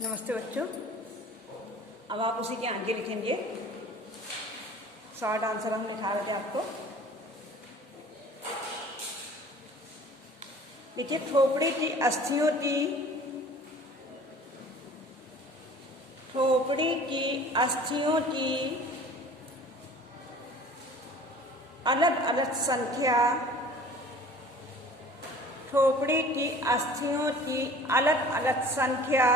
नमस्ते बच्चों। अब आप उसी के आगे लिखेंगे। शॉर्ट आंसर हम लिखा रहे थे आपको। देखिए, खोपड़ी की अस्थियों की अलग अलग संख्या, खोपड़ी की अस्थियों की अलग अलग संख्या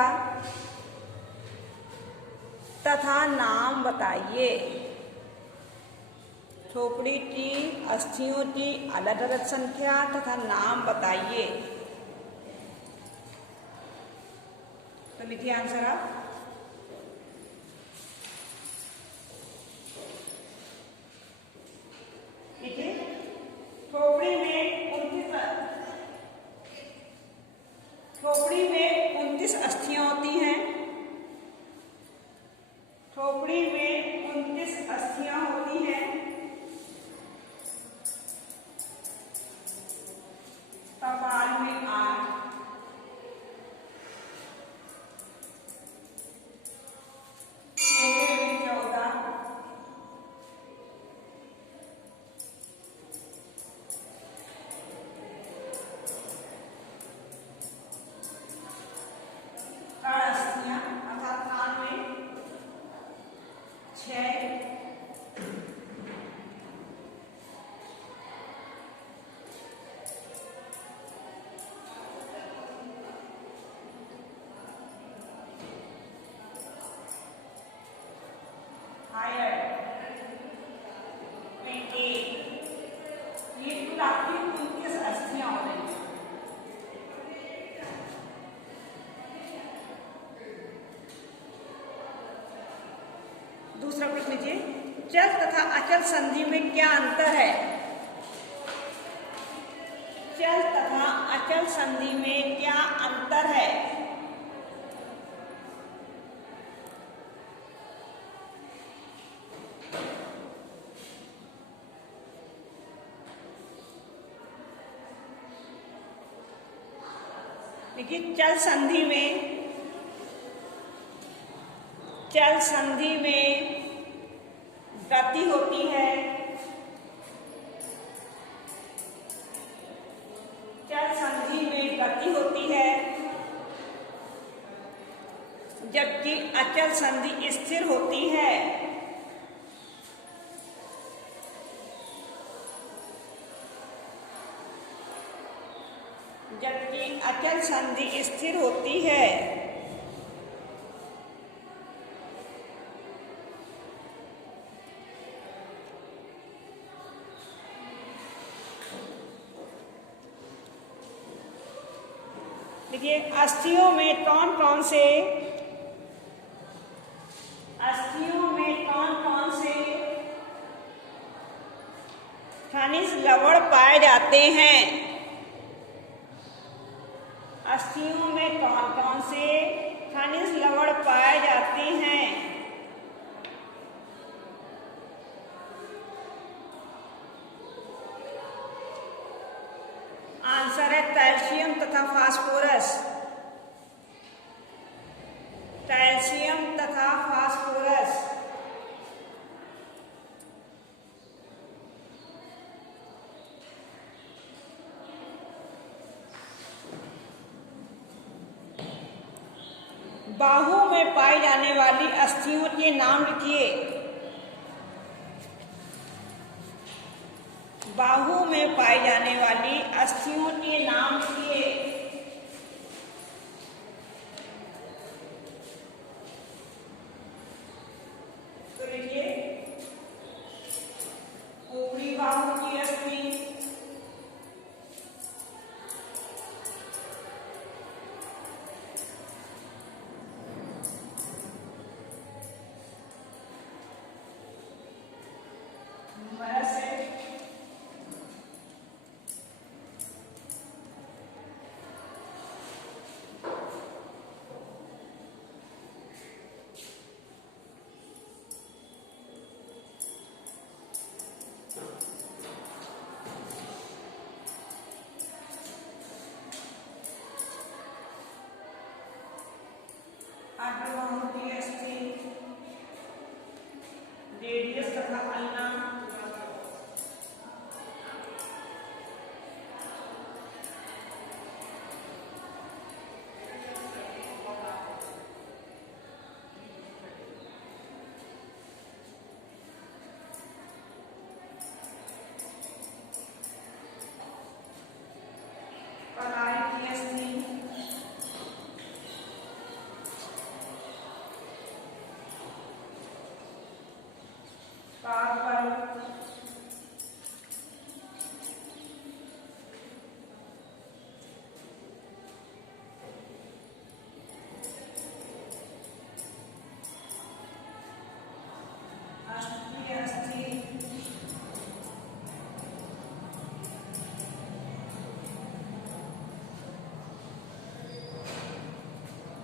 तथा नाम बताइए। खोपड़ी की अस्थियों की अलग अलग संख्या तथा नाम बताइए। तो लिखिए आंसर आप। देखिए, खोपड़ी में 29 अस्थियां होती हैं। खोपड़ी में 29 अस्थियां होती हैं। कपाल में 8, चेहरे में 14, कण अस्थियां अर्थात कान में 6, हायर में 1। ये कुल आपकी 29 अस्थियां हो रही हैं। दूसरा प्रश्न लीजिए, चल तथा अचल संधि में क्या अंतर है? चल तथा अचल संधि में क्या अंतर है? देखिए, चल संधि में गति होती है। चल संधि में गति होती है, जबकि अचल संधि स्थिर होती है। जबकि अचल संधि स्थिर होती है। देखिए, अस्थियों में कौन कौन से खनिज लवण पाए जाते हैं? अस्थियों में कौन कौन से खनिज लवण पाए जाते हैं? आंसर है कैल्शियम तथा फास्फोरस। कैल्शियम तथा फास्फोरस। बाहू में पाई जाने वाली अस्थियों के नाम लिखिए। बाहू में पाई जाने वाली अस्थियों के नाम लिखिए। तो लिखिए, ऊपरी बाहू की अस्थि, अड्डभ्रमणीय अस्थि, रेडियस तथा अल्ना,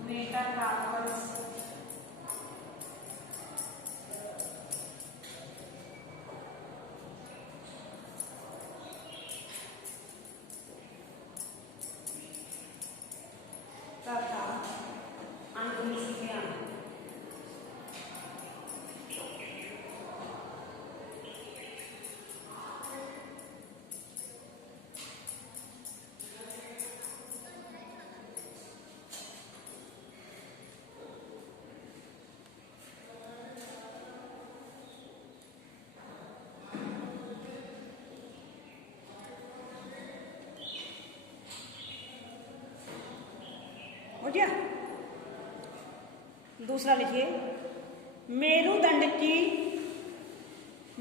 मेटाकार्पस, तथा अंडोस्पियम। हो गया। दूसरा लिखिए, मेरुदंड की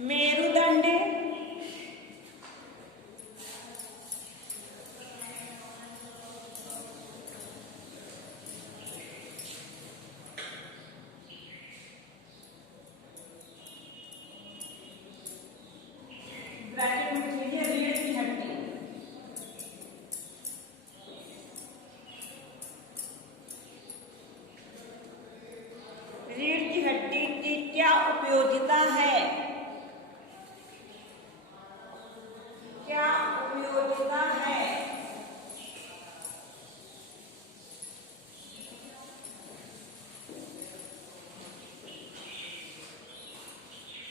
मेरुदंड ब्रैकेट में लिखिए रीढ़ की हड्डी, रीढ़ की हड्डी की क्या उपयोगिता है? क्या उपयोगिता है?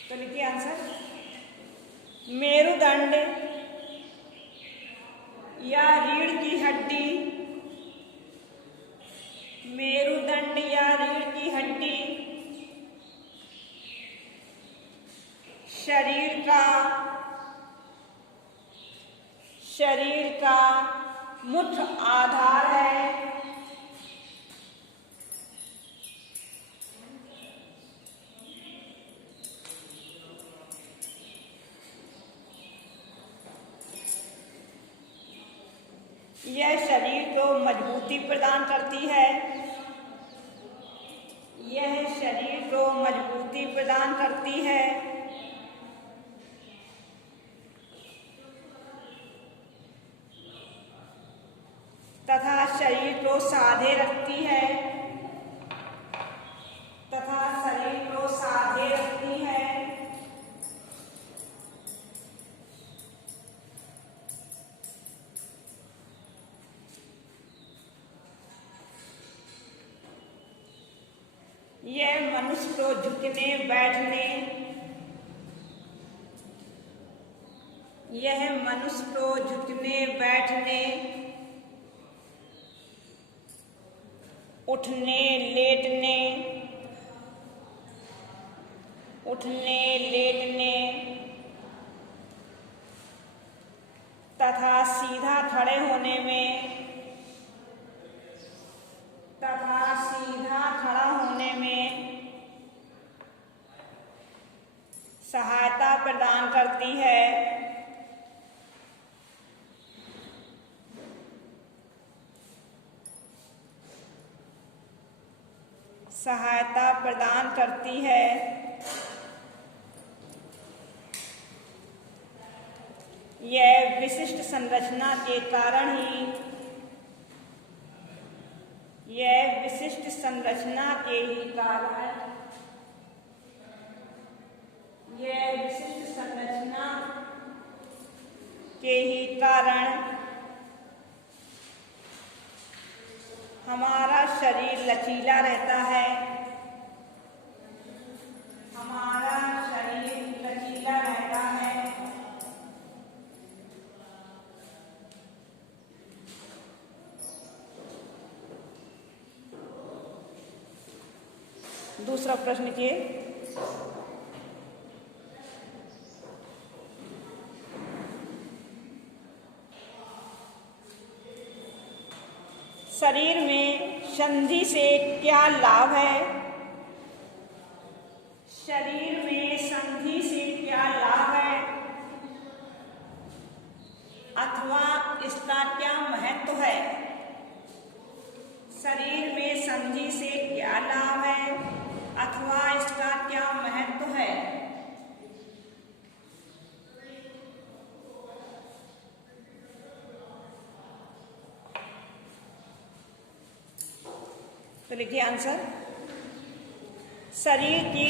तो लिखिए आंसर, मेरुदंड या रीढ़ की हड्डी, मेरुदंड या रीढ़ की हड्डी शरीर का मुख्य आधार है। यह शरीर को मजबूती प्रदान करती है। यह शरीर को मजबूती प्रदान करती है तथा शरीर को साधे रखती है, तथा शरीर को साधे रखती है। यह मनुष्य को झुकने बैठने, यह मनुष्य को झुकने बैठने, उठने लेटने तथा सीधा खड़े होने में सहायता प्रदान करती है। सहायता प्रदान करती है। यह विशिष्ट संरचना के कारण ही हमारा शरीर लचीला रहता है। हमारा शरीर लचीला रहता है। दूसरा प्रश्न के शरीर में संधि से क्या लाभ है? शरीर में संधि से क्या लाभ है अथवा इसका क्या महत्व है? शरीर में संधि से क्या लाभ है अथवा इसका क्या महत्व है? तो लिखिए आंसर। शरीर की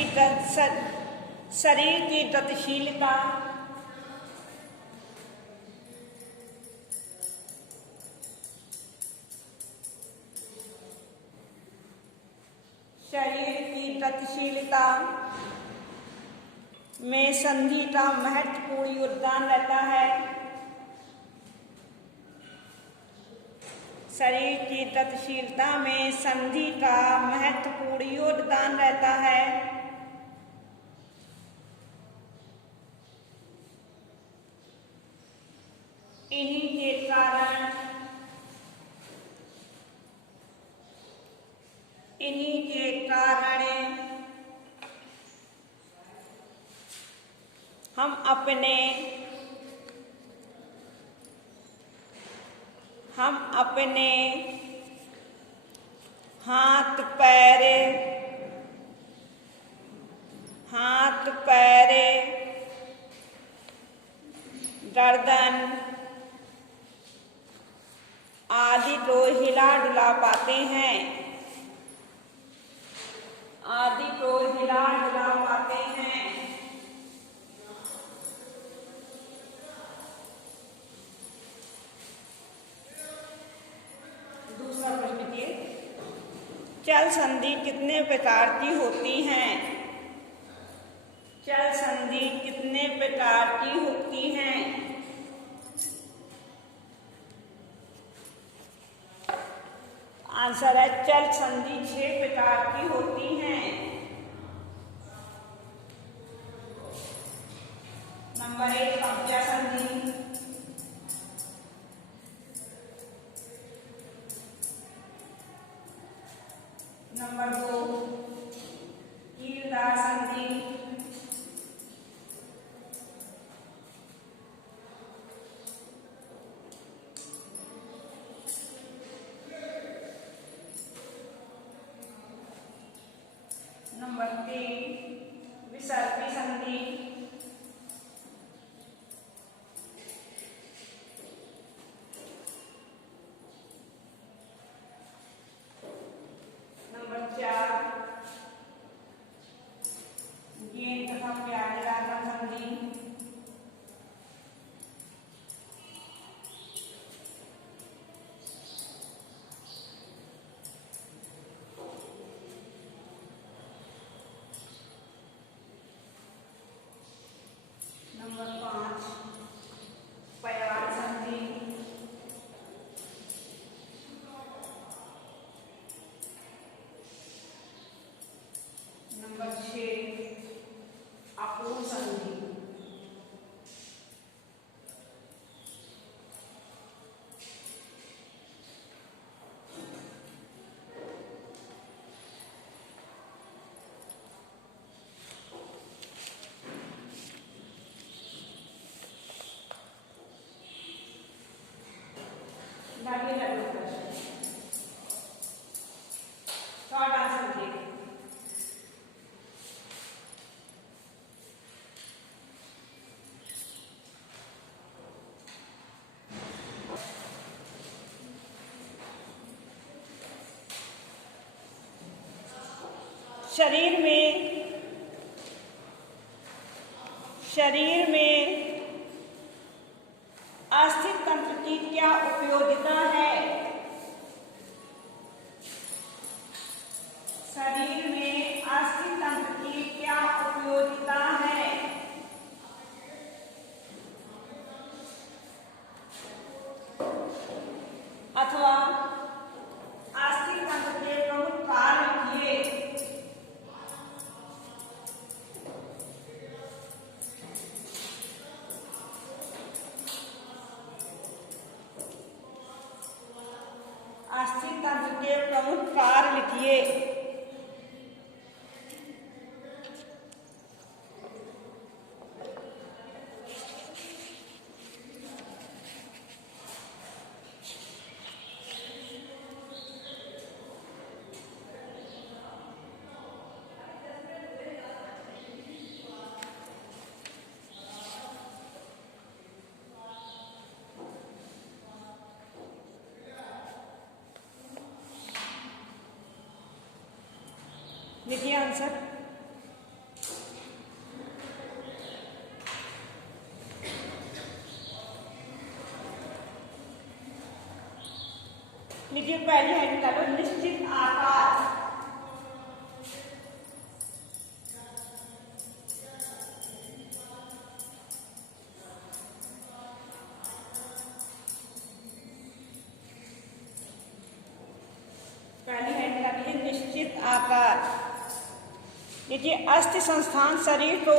गतिशीलता में संधि का महत्वपूर्ण योगदान रहता है। शरीर की गतिशीलता में संधि का महत्वपूर्ण योगदान रहता है। इन्हीं के कारण हम अपने हाथ पैर गर्दन आदि को हिला डुला पाते हैं। दूसरा प्रश्न के चल संधि कितने प्रकार की होती हैं? चल संधि कितने प्रकार की होती हैं? आंसर है चल संधि 6 प्रकार की होती हैं। नंबर 1 कब्जा संधि, नंबर 2 कीलदार संधि, नंबर 3 विसर्पी संधि, नंबर 4 गेंद तथा प्याले राखन संधि, नंबर 5 प्याल संधि, नंबर 6 अपूर्ण संधि, शॉर्ट आंसर देखिए। शरीर में अस्थिर तंत्र की क्या उपयोगिता है? प्रकार लिखिए। लिखिए आंसर। लिखिए पहली हेडिंग डालो, निश्चित आकार। पहली हेडिंग डालिए निश्चित आकार। देखिए अस्थि संस्थान शरीर को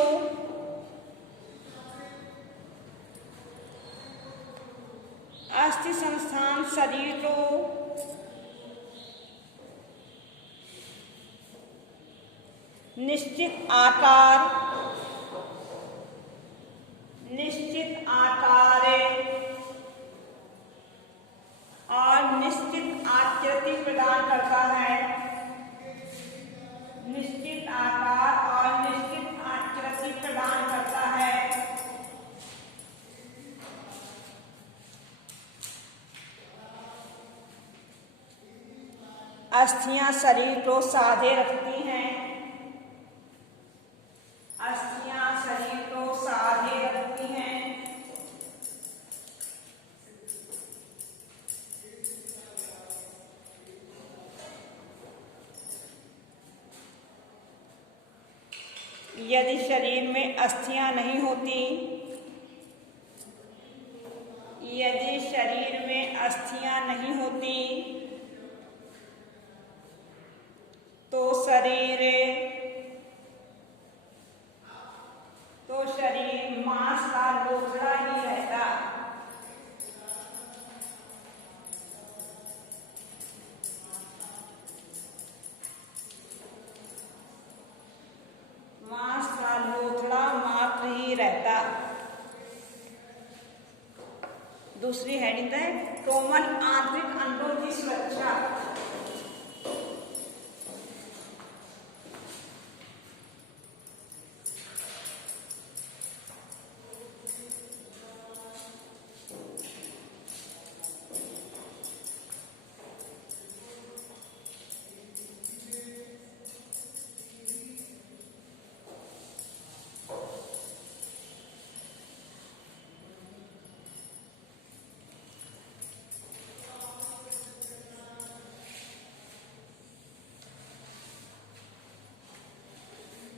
निश्चित आकार और निश्चित आकृति प्रदान करता है। निश्चित आकार और निश्चित आकृति प्रदान करता है। अस्थियां शरीर को साधे रखती हैं। अस्थियां शरीर को साधे रखती हैं। यदि शरीर में अस्थियां नहीं होती, यदि शरीर में अस्थियां नहीं होती तो शरीर मांस का लोथड़ा ही रहता। मांस का लोथड़ा मात्र ही रहता। दूसरी हेडिंग है कोमल आंतरिक अंडों की सुरक्षा।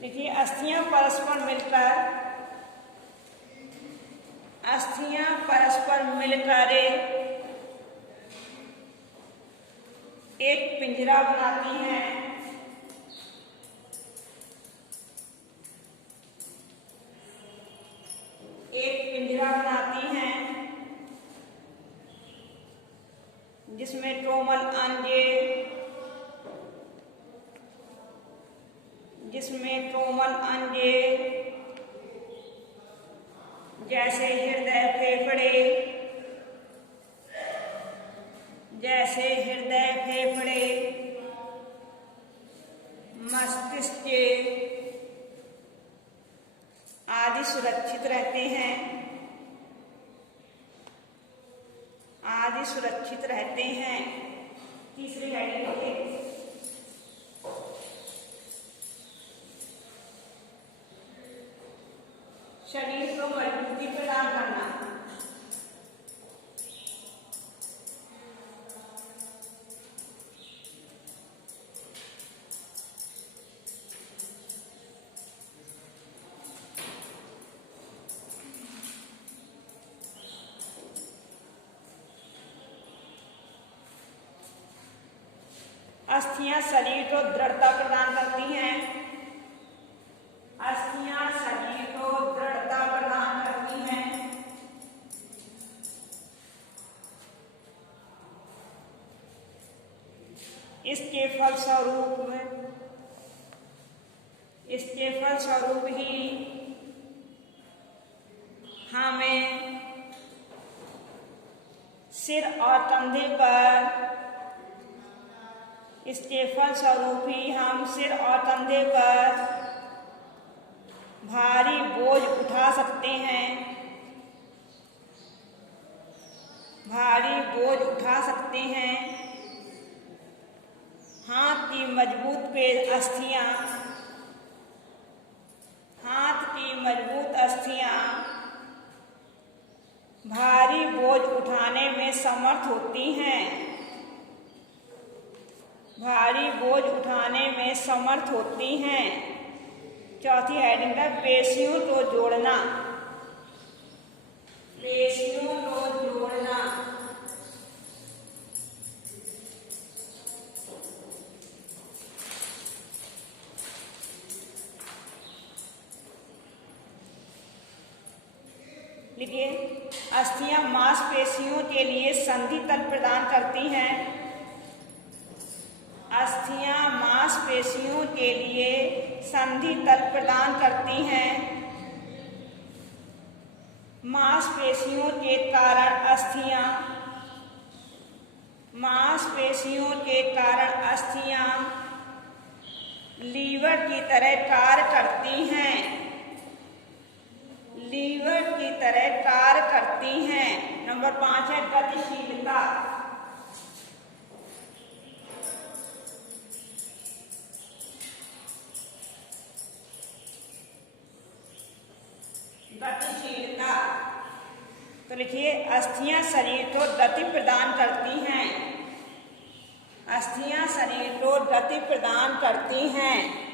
देखिए अस्थियां परस्पर मिलकर एक पिंजरा बनाती हैं। एक पिंजरा बनाती हैं जिसमें कोमल अंगे जैसे हृदय फेफड़े मस्तिष्क आदि सुरक्षित रहते हैं। तीसरी हेडिंग लिखिए शरीर को मजबूती प्रदान करना। अस्थियां शरीर को दृढ़ता प्रदान करती हैं। अस्थियां शरीर को दृढ़ता प्रदान करती हैं। इसके फलस्वरूप ही हमें सिर और कंधे पर भारी बोझ उठा सकते हैं। हाथ की मजबूत अस्थियां भारी बोझ उठाने में समर्थ होती हैं। चौथी हेडिंग है पेशियों को जोड़ना। लिखिए, अस्थियां मांसपेशियों के लिए संधि तल प्रदान करती हैं। मांसपेशियों के कारण अस्थियां लीवर की तरह कार्य करती हैं। नंबर 5 है गतिशीलता। तो लिखिए, अस्थियां शरीर को गति प्रदान करती हैं।